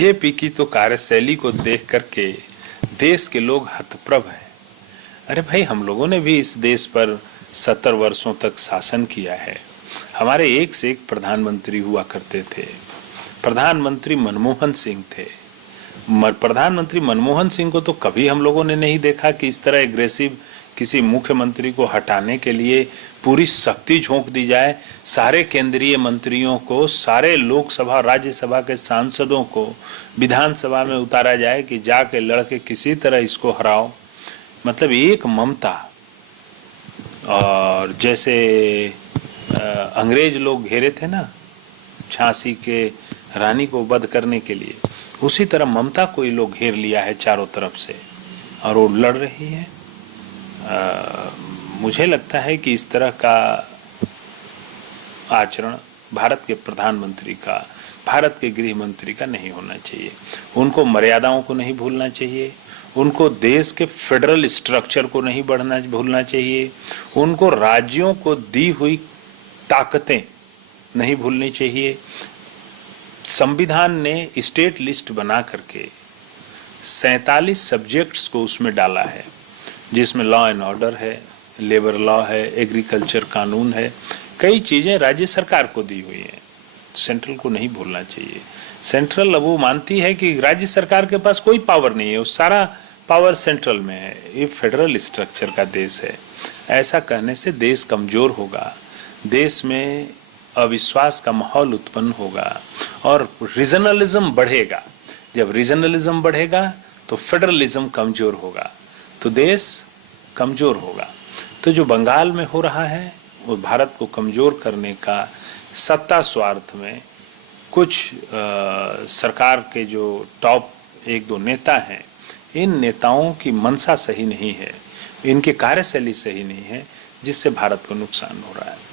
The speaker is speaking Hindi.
बीजेपी की तो कार्यशैली को देख करके देश के लोग हतप्रभ हैं। अरे भाई, हम लोगों ने भी इस देश पर 70 वर्षों तक शासन किया है। हमारे एक से एक प्रधानमंत्री हुआ करते थे। प्रधानमंत्री मनमोहन सिंह थे। प्रधानमंत्री मनमोहन सिंह को तो कभी हम लोगों ने नहीं देखा कि इस तरह एग्रेसिव किसी मुख्यमंत्री को हटाने के लिए पूरी शक्ति झोंक दी जाए। सारे केंद्रीय मंत्रियों को, सारे लोकसभा राज्यसभा के सांसदों को विधानसभा में उतारा जाए कि जाके लड़के किसी तरह इसको हराओ। मतलब एक ममता। और जैसे अंग्रेज लोग घेरे थे ना झांसी के रानी को वध करने के लिए, उसी तरह ममता को ये लोग घेर लिया है चारों तरफ से और वो लड़ रही है। मुझे लगता है कि इस तरह का आचरण भारत के प्रधानमंत्री का, भारत के गृह मंत्री का नहीं होना चाहिए। उनको मर्यादाओं को नहीं भूलना चाहिए, उनको देश के फेडरल स्ट्रक्चर को नहीं भूलना चाहिए, उनको राज्यों को दी हुई ताकतें नहीं भूलनी चाहिए। संविधान ने स्टेट लिस्ट बना करके 47 सब्जेक्ट्स को उसमें डाला है, जिसमें लॉ एंड ऑर्डर है, लेबर लॉ है, एग्रीकल्चर कानून है। कई चीजें राज्य सरकार को दी हुई हैं, सेंट्रल को नहीं भूलना चाहिए। सेंट्रल अब वो मानती है कि राज्य सरकार के पास कोई पावर नहीं है, वो सारा पावर सेंट्रल में है। ये फेडरल स्ट्रक्चर का देश है। ऐसा कहने से देश कमजोर होगा, देश में अविश्वास का माहौल उत्पन्न होगा और रीजनलिज्म बढ़ेगा। जब रीजनलिज्म बढ़ेगा तो फेडरलिज्म कमजोर होगा, तो देश कमजोर होगा। तो जो बंगाल में हो रहा है वो भारत को कमजोर करने का सत्ता स्वार्थ में कुछ सरकार के जो टॉप 1-2 नेता हैं, इन नेताओं की मंशा सही नहीं है, इनकी कार्यशैली सही नहीं है, जिससे भारत को नुकसान हो रहा है।